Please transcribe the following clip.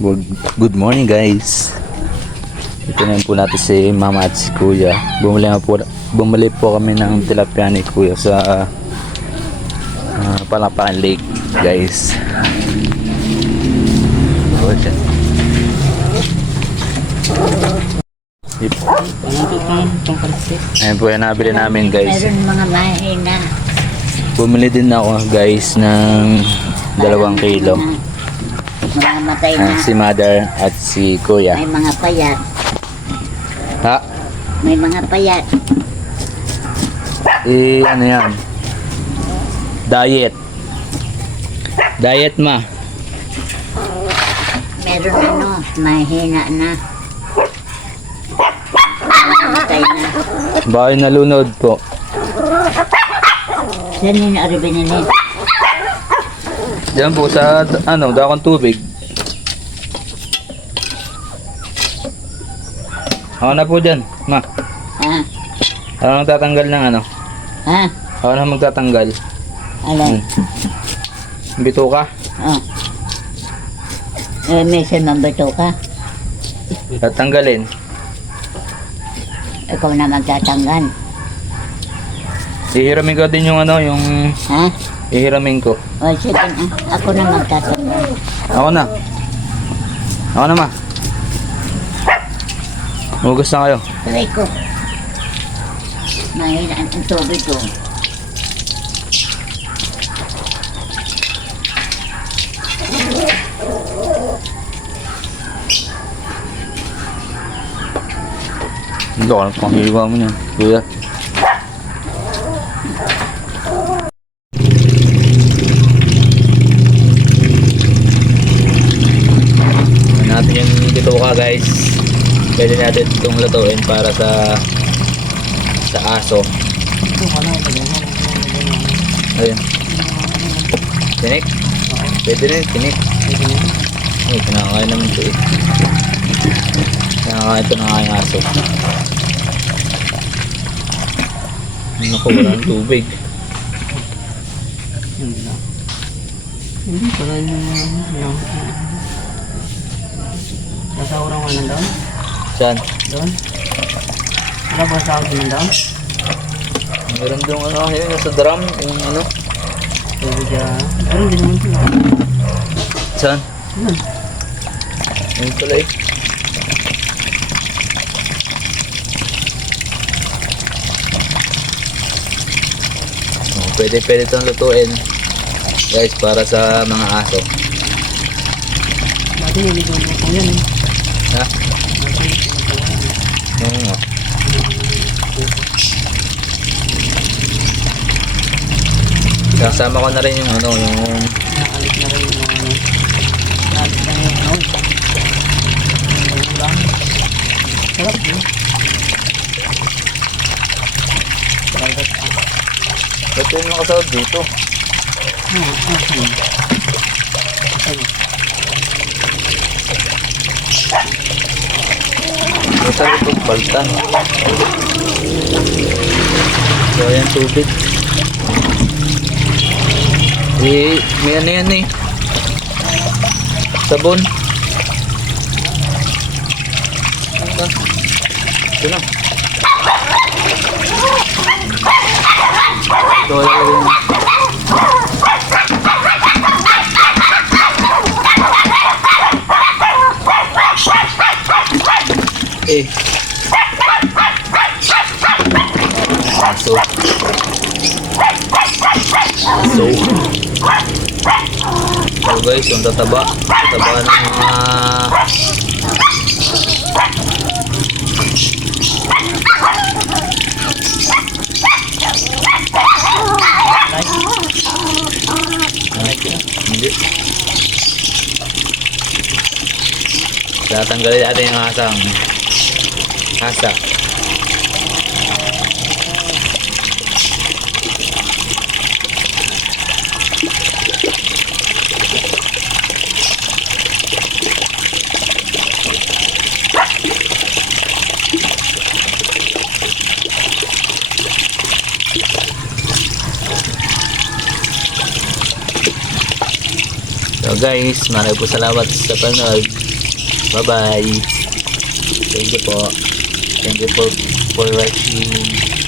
Good, good morning guys. Ito na po natin si mama at si kuya. Bumili po kami ng tilapia ni kuya sa Palapakan Lake guys. Ayan po yung nabili namin guys. Meron mga mahina. Bumili din ako guys ng 2 kilo. Mga matay na. Si mother at si kuya. May mga payat. Ha? May mga payat. Ano yan? Diet. Diet ma. Meron mahina na. Mga matay na. Bakit nalunod po? Saan yun aribinin? Diyan po sa dakong tubig. Ako na po dyan, ma. Ha? Ako na magtatanggal ng Ha? Ako na magtatanggal. Alay? Bito ka? Oh. May sumambato ka? Tatanggalin. Ikaw na magtatanggal. Ihiramin ko din yung yung Ha? ihiramin ko. O sige na. Ako na magtatanggal. Ako na. Ako na ma. Hugas na kayo. Tuloy ko. Mahina ang tubig ko. Hindi ko alam kung hiwa mo niyan, kuya. Natin yung bituka guys. Pwede natin itong lutuin para sa aso. Ayun. Tinik? Pwede rin, tinik. Ay, kinakain naman ito eh. Kinakain ito ng aking aso. Naku, wala ng tubig. Hindi pala yung nasawara mo lang doon? Saan? Doon? Wala ba sa akin doon? Meron doon yun, nasa drum, yung Tubig pero hindi naman sila. Saan? Yun. Yun pala eh. Pwede itong lutuin guys para sa mga aso. Dati yung ligaw mo yan eh. Ha? Dati yung ligaw mo yan. Oo nga. Kasama ko na rin yung yung Nakalit na rin yung nakalit na yung yung ulam. Sarap din. ito yung nakasahod dito. Ito itong baltan. So ayan tubig. May yan eh. Sabon. Ito na. Ito wala rin. Aso. So guys, yung tataba ng mga hindi. Tatanggalin natin yung hasa. So guys, maraming po salamat sa panood. Bye-bye. Thank you po. Thank you for watching.